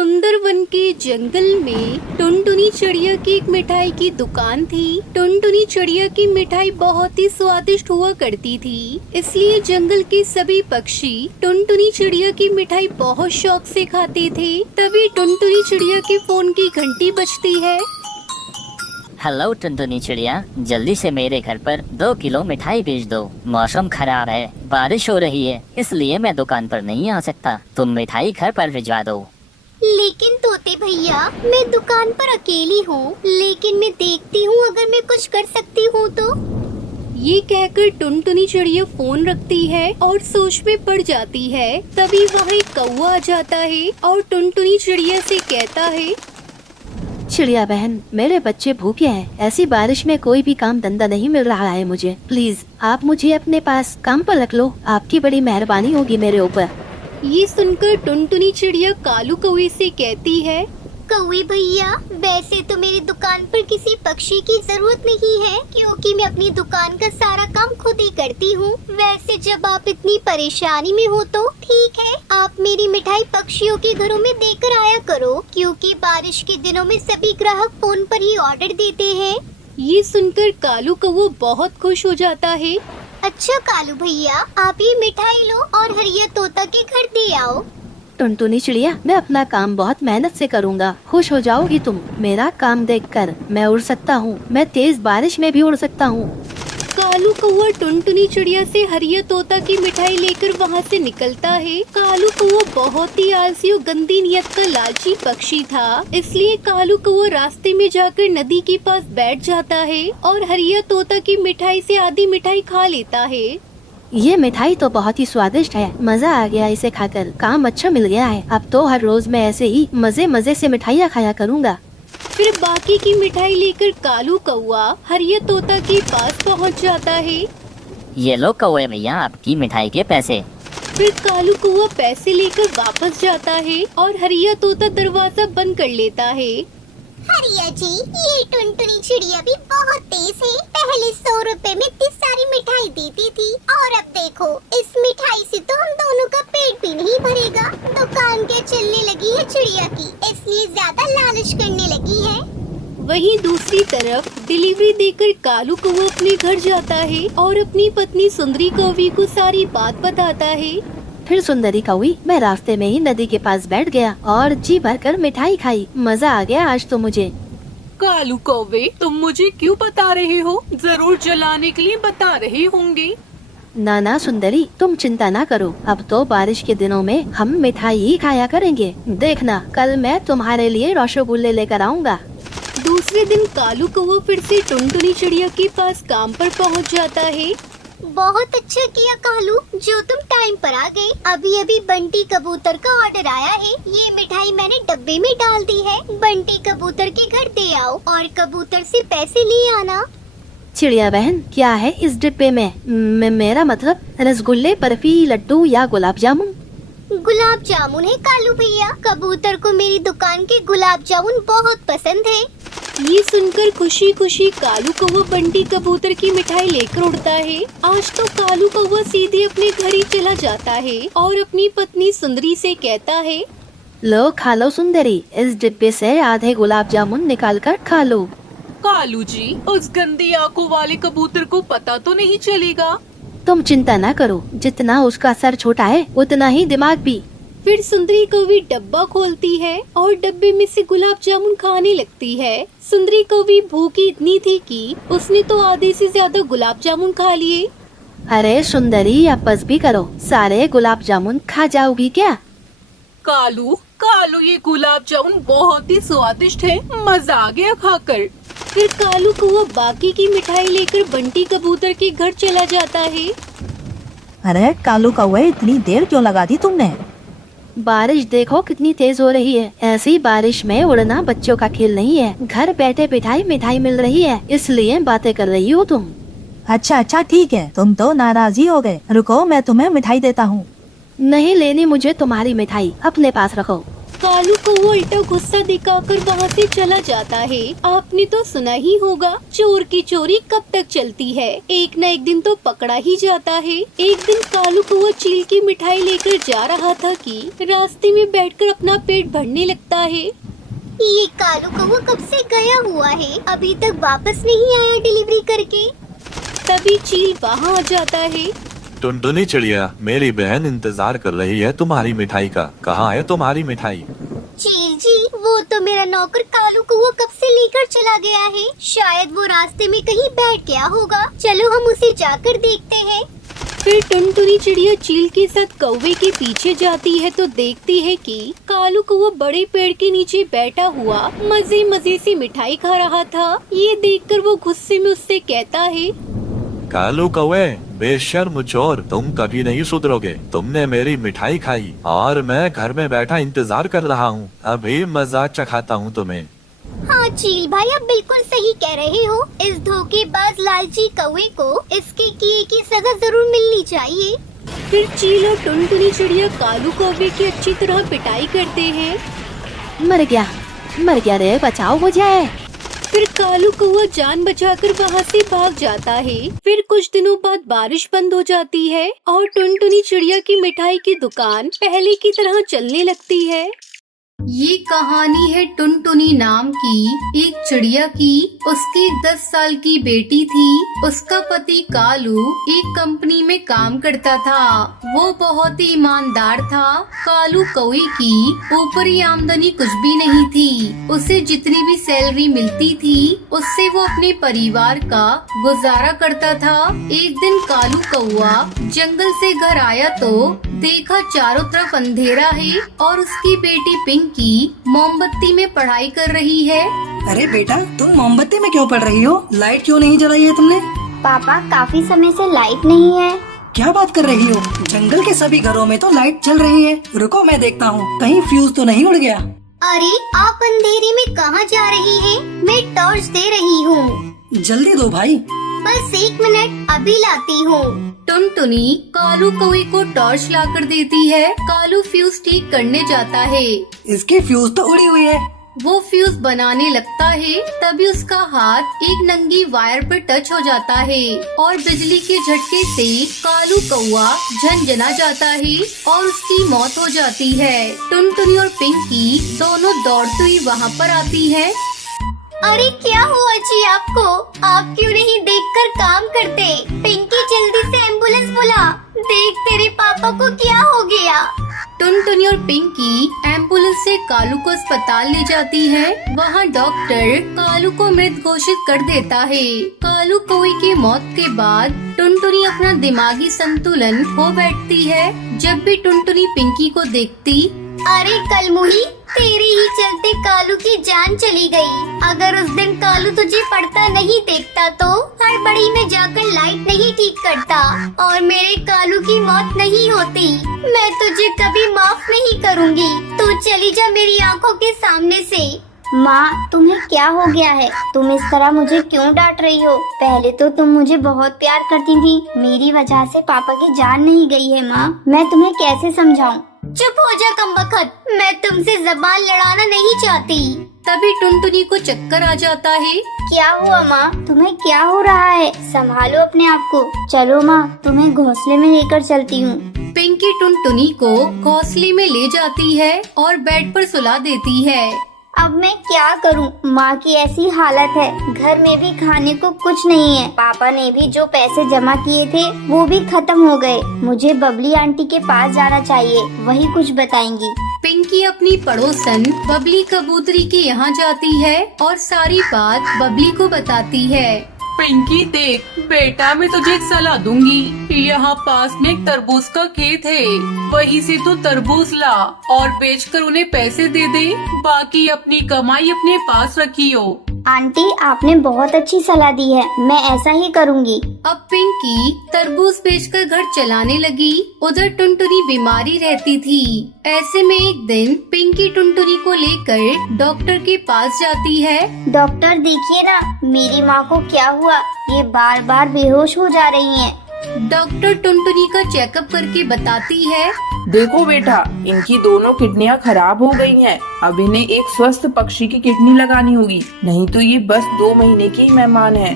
सुंदरवन के जंगल में टुनटुनी चिड़िया की एक मिठाई की दुकान थी। टुनटुनी चिड़िया की मिठाई बहुत ही स्वादिष्ट हुआ करती थी, इसलिए जंगल के सभी पक्षी टुनटुनी चिड़िया की मिठाई बहुत शौक से खाते थे। तभी टुनटुनी चिड़िया के फोन की घंटी बजती है। हेलो टुनटुनी चिड़िया, जल्दी से मेरे घर पर 2 किलो मिठाई भेज दो। मौसम खराब है, बारिश हो रही है, इसलिए मैं दुकान पर नहीं आ सकता। तुम मिठाई घर पर भिजवा दो। लेकिन तोते भैया, मैं दुकान पर अकेली हूँ, लेकिन मैं देखती हूँ अगर मैं कुछ कर सकती हूँ तो। ये कहकर टुनटुनी चिड़िया फोन रखती है और सोच में पड़ जाती है। तभी वहाँ एक कौवा आ जाता है और टुनटुनी चिड़िया से कहता है, चिड़िया बहन, मेरे बच्चे भूखे हैं। ऐसी बारिश में कोई भी काम धंधा नहीं मिल रहा है मुझे। प्लीज आप मुझे अपने पास काम पर रख लो। आपकी बड़ी मेहरबानी होगी मेरे ऊपर। ये सुनकर टुनटुनी चिड़िया कालू कौवे से कहती है, कौवे भैया, वैसे तो मेरी दुकान पर किसी पक्षी की जरूरत नहीं है, क्योंकि मैं अपनी दुकान का सारा काम खुद ही करती हूँ। वैसे जब आप इतनी परेशानी में हो तो ठीक है, आप मेरी मिठाई पक्षियों के घरों में देकर आया करो, क्योंकि बारिश के दिनों में सभी ग्राहक फोन पर ही ऑर्डर देते हैं। ये सुनकर कालू कौवा बहुत खुश हो जाता है। अच्छा कालू भैया, आप ये मिठाई लो और हरिया तोता के घर दे आओ। टुनटुनी चिड़िया, मैं अपना काम बहुत मेहनत से करूँगा। खुश हो जाओगी तुम मेरा काम देखकर। मैं उड़ सकता हूँ, मैं तेज बारिश में भी उड़ सकता हूँ। कालू कौवा टुनटुनी चिड़िया से हरिया तोता की मिठाई लेकर वहाँ से निकलता है। कालू कौवा बहुत ही आलसी और गंदी नियत का लालची पक्षी था, इसलिए कालू कौवा रास्ते में जाकर नदी के पास बैठ जाता है और हरिया तोता की मिठाई से आधी मिठाई खा लेता है। ये मिठाई तो बहुत ही स्वादिष्ट है, मजा आ गया इसे खाकर। काम अच्छा मिल गया है। अब तो हर रोज मैं ऐसे ही मजे मजे से मिठाइयाँ खाया करूँगा। फिर बाकी की मिठाई लेकर कालू कौवा हरिया तोता के पास पहुंच जाता है। ये लो कौवे भैया, आपकी मिठाई के पैसे। फिर कालू कौवा पैसे लेकर वापस जाता है और हरिया तोता दरवाजा बंद कर लेता है। हरिया जी, ये टुनटुनी चिड़िया भी बहुत तेज है। पहले 100 रुपए में इतनी सारी मिठाई देती थी, और अब देखो इस मिठाई से तो हम दोनों का पेट भी नहीं भरेगा। दुकान क्या चलने लगी है चिड़िया की, इसलिए ज्यादा लालच करने लगी है। वहीं दूसरी तरफ डिलीवरी देकर कालू कौवा अपने घर जाता है और अपनी पत्नी सुंदरी कौवी को सारी बात बताता है। फिर सुंदरी कौवी, मैं रास्ते में ही नदी के पास बैठ गया और जी भरकर मिठाई खाई। मजा आ गया आज तो मुझे। कालू कौवे, तुम मुझे क्यों बता रहे हो? जरूर जलाने के लिए बता रहे होंगे। ना सुंदरी, तुम चिंता ना करो। अब तो बारिश के दिनों में हम मिठाई ही खाया करेंगे। देखना, कल मैं तुम्हारे लिए रसगुल्ले लेकर आऊँगा। दूसरे दिन कालू कौवा फिर से टुनटुनी चिड़िया के पास काम पर पहुंच जाता है। बहुत अच्छा किया कालू, जो तुम टाइम पर आ गए। अभी अभी बंटी कबूतर का ऑर्डर आया है। ये मिठाई मैंने डब्बे में डाल दी है। बंटी कबूतर के घर दे आओ और कबूतर से पैसे ले आना। चिड़िया बहन, क्या है इस डिब्बे में? मेरा मतलब रसगुल्ले, बर्फी, लड्डू या गुलाब जामुन? गुलाब जामुन है कालू भैया। कबूतर को मेरी दुकान के गुलाब जामुन बहुत पसंद है। ये सुनकर खुशी खुशी कालू कौवा बंटी कबूतर की मिठाई लेकर उड़ता है। आज तो कालू कौवा सीधे अपने घर ही चला जाता है और अपनी पत्नी सुंदरी से कहता है, लो खा लो सुंदरी, इस डिब्बे से आधे गुलाब जामुन निकाल कर खा लो। कालू जी, उस गंदी आंखों वाले कबूतर को पता तो नहीं चलेगा? तुम चिंता ना करो, जितना उसका सर छोटा है उतना ही दिमाग भी। फिर सुंदरी कौवी डब्बा खोलती है और डब्बे में से गुलाब जामुन खाने लगती है। सुंदरी कौवी भूखी इतनी थी कि उसने तो आधे से ज्यादा गुलाब जामुन खा लिए। अरे सुंदरी, अब बस भी करो, सारे गुलाब जामुन खा जाओगी क्या? कालू, ये गुलाब जामुन बहुत ही स्वादिष्ट है, मजा आ गया खाकर। फिर कालू कौवा बाकी की मिठाई लेकर बंटी कबूतर के घर चला जाता है। अरे कालू कौवे, इतनी देर क्यों लगा दी तुमने? बारिश देखो कितनी तेज हो रही है। ऐसी बारिश में उड़ना बच्चों का खेल नहीं है। घर बैठे बिठाई मिठाई मिल रही है, इसलिए बातें कर रही हो तुम। अच्छा ठीक है, तुम तो नाराज ही हो गए। रुको, मैं तुम्हें मिठाई देता हूँ। नहीं लेनी मुझे तुम्हारी मिठाई, अपने पास रखो। कालू को वो उल्टा गुस्सा दिखाकर वहाँ से चला जाता है। आपने तो सुना ही होगा, चोर की चोरी कब तक चलती है, एक न एक दिन तो पकड़ा ही जाता है। एक दिन कालू को वो चील की मिठाई लेकर जा रहा था कि रास्ते में बैठकर अपना पेट भरने लगता है। ये कालू कौवा कब से गया हुआ है, अभी तक वापस नहीं आया डिलीवरी करके। तभी चील वहाँ आ जाता है। टुनटुनी चिड़िया, मेरी बहन इंतजार कर रही है तुम्हारी मिठाई का। कहाँ है तुम्हारी मिठाई? चील जी, वो तो मेरा नौकर कालू कौवा कब से लेकर चला गया है। शायद वो रास्ते में कहीं बैठ गया होगा। चलो हम उसे जाकर देखते हैं। फिर टुनटुनी चिड़िया चील के साथ कौवे के पीछे जाती है तो देखती है कि कालू कौवा बड़े पेड़ के नीचे बैठा हुआ मजे मजे से मिठाई खा रहा था। ये देखकर वो गुस्से में उससे कहता है, कालू कौवे, बेशर्म चोर, तुम कभी नहीं सुधरोगे। तुमने मेरी मिठाई खाई और मैं घर में बैठा इंतजार कर रहा हूँ। अभी मजा चखाता हूँ तुम्हें। हाँ चील भाई, आप बिल्कुल सही कह रहे हो। इस धोखेबाज लालची कौवे को इसके किए की सजा जरूर मिलनी चाहिए। फिर चील और टुनटुनी चिड़िया कालू कौवे की अच्छी तरह पिटाई करते हैं। मर गया रे, बचाओ मुझे। फिर कालू कौवा जान बचाकर वहाँ से भाग जाता है। फिर कुछ दिनों बाद बारिश बंद हो जाती है और टुनटुनी चिड़िया की मिठाई की दुकान पहले की तरह चलने लगती है। ये कहानी है टुनटुनी नाम की एक चिड़िया की। उसकी 10 साल की बेटी थी। उसका पति कालू एक कंपनी में काम करता था। वो बहुत ही ईमानदार था। कालू कौवे की ऊपरी आमदनी कुछ भी नहीं थी। उसे जितनी भी सैलरी मिलती थी उससे वो अपने परिवार का गुजारा करता था। एक दिन कालू कौवा जंगल से घर आया तो देखा चारों तरफ अंधेरा है और उसकी बेटी पिंकी मोमबत्ती में पढ़ाई कर रही है। अरे बेटा, तुम मोमबत्ती में क्यों पढ़ रही हो? लाइट क्यों नहीं जलाई है तुमने? पापा, काफी समय से लाइट नहीं है। क्या बात कर रही हो? जंगल के सभी घरों में तो लाइट चल रही है। रुको, मैं देखता हूँ कहीं फ्यूज तो नहीं उड़ गया। अरे, आप अंधेरे में कहाँ जा रही हैं? मैं टॉर्च दे रही हूँ। जल्दी दो भाई। बस 1 मिनट, अभी लाती हूँ। टुनटुनी कालू कौवे को टॉर्च लाकर देती है। कालू फ्यूज ठीक करने जाता है। इसकी फ्यूज तो उड़ी हुई है। वो फ्यूज बनाने लगता है तभी उसका हाथ एक नंगी वायर पर टच हो जाता है और बिजली के झटके से कालू कौवा झनझना जाता है और उसकी मौत हो जाती है। टुनटुनी और पिंकी दोनों दौड़ती हुई वहाँ पर आती है। अरे क्या हुआ जी आपको? आप क्यों नहीं देखकर काम करते? पिंकी, जल्दी से एम्बुलेंस बुला। देख, तेरे पापा को क्या हो गया। टुनटुनी और पिंकी एम्बुलेंस से कालू को अस्पताल ले जाती है। वहाँ डॉक्टर कालू को मृत घोषित कर देता है। कालू कौवे की मौत के बाद टुनटुनी अपना दिमागी संतुलन खो बैठती है। जब भी टुनटुनी पिंकी को देखती, अरे कलमुही, तेरे ही चलते कालू की जान चली गई। अगर उस दिन कालू तुझे पढ़ता नहीं देखता तो हड़बड़ी में जाकर लाइट नहीं ठीक करता और मेरे कालू की मौत नहीं होती। मैं तुझे कभी माफ नहीं करूँगी। तू चली जा मेरी आंखों के सामने से। माँ, तुम्हें क्या हो गया है? तुम इस तरह मुझे क्यों डांट रही हो? पहले तो तुम मुझे बहुत प्यार करती थी। मेरी वजह से पापा की जान नहीं गई है माँ। मैं तुम्हें कैसे समझाऊं? चुप हो जा कमबख्त, मैं तुमसे जबान लड़ाना नहीं चाहती। तभी टुनटुनी को चक्कर आ जाता है। क्या हुआ माँ? तुम्हें क्या हो रहा है? संभालो अपने आप को। चलो माँ, तुम्हें घोंसले में लेकर चलती हूँ। पिंकी टुनटुनी को घोंसले में ले जाती है और बेड पर सुला देती है। अब मैं क्या करूं? माँ की ऐसी हालत है, घर में भी खाने को कुछ नहीं है। पापा ने भी जो पैसे जमा किए थे वो भी खत्म हो गए। मुझे बबली आंटी के पास जाना चाहिए, वही कुछ बताएंगी। पिंकी अपनी पड़ोसन बबली कबूतरी के यहाँ जाती है और सारी बात बबली को बताती है। पिंकी देख बेटा, मैं तुझे एक सलाह दूंगी। यहाँ पास में एक तरबूज का खेत है, वहीं से तू तरबूज ला और बेचकर उन्हें पैसे दे दे। बाकी अपनी कमाई अपने पास रखियो। आंटी, आपने बहुत अच्छी सलाह दी है, मैं ऐसा ही करूँगी। अब पिंकी तरबूज बेचकर घर चलाने लगी। उधर टुनटुनी बीमारी रहती थी। ऐसे में एक दिन पिंकी टुनटुनी को लेकर डॉक्टर के पास जाती है। डॉक्टर, देखिए ना, मेरी माँ को क्या हुआ? ये बार बार बेहोश हो जा रही हैं। डॉक्टर टुनटुनी का चेकअप करके बताती है। देखो बेटा, इनकी दोनों किडनियां खराब हो गई हैं। अब इन्हें एक स्वस्थ पक्षी की किडनी लगानी होगी, नहीं तो ये बस 2 महीने की ही मेहमान है।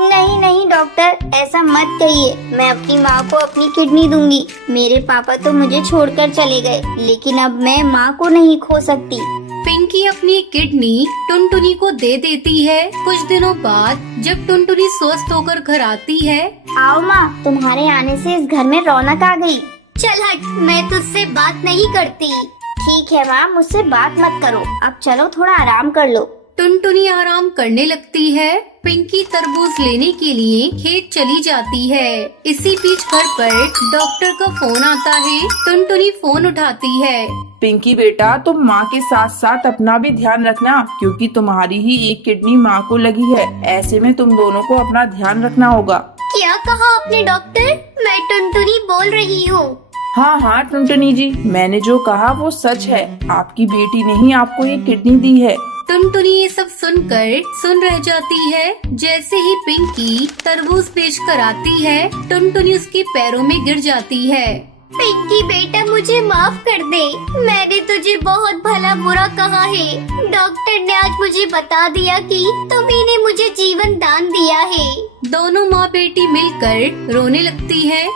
नहीं नहीं डॉक्टर, ऐसा मत कहिए। मैं अपनी माँ को अपनी किडनी दूंगी। मेरे पापा तो मुझे छोड़कर चले गए, लेकिन अब मैं माँ को नहीं खो सकती। पिंकी अपनी किडनी टुनटुनी को दे देती है। कुछ दिनों बाद जब टुनटुनी स्वस्थ होकर घर आती है। आओ माँ, तुम्हारे आने से इस घर में रौनक आ गई। चल हट, मैं तुझसे बात नहीं करती। ठीक है माँ, मुझसे बात मत करो। अब चलो थोड़ा आराम कर लो। टुनटुनी आराम करने लगती है। पिंकी तरबूज लेने के लिए खेत चली जाती है। इसी बीच घर पर डॉक्टर का फोन आता है। टुनटुनी फोन उठाती है। पिंकी बेटा, तुम माँ के साथ साथ अपना भी ध्यान रखना, क्योंकि तुम्हारी ही एक किडनी माँ को लगी है। ऐसे में तुम दोनों को अपना ध्यान रखना होगा। क्या कहा आपने डॉक्टर? मैं टुनटुनी बोल रही हूँ। हाँ हाँ टुनटुनी जी, मैंने जो कहा वो सच है। आपकी बेटी ने ही आपको ये किडनी दी है। टुनटुनी ये सब सुनकर सुन रह जाती है। जैसे ही पिंकी तरबूज बेच कर आती है, टुनटुनी उसके पैरों में गिर जाती है। पिंकी बेटा, मुझे माफ कर दे। मैंने तुझे बहुत भला बुरा कहा है। डॉक्टर ने आज मुझे बता दिया कि तुम्ही ने मुझे जीवन दान दिया है। दोनों माँ बेटी मिलकर रोने लगती है।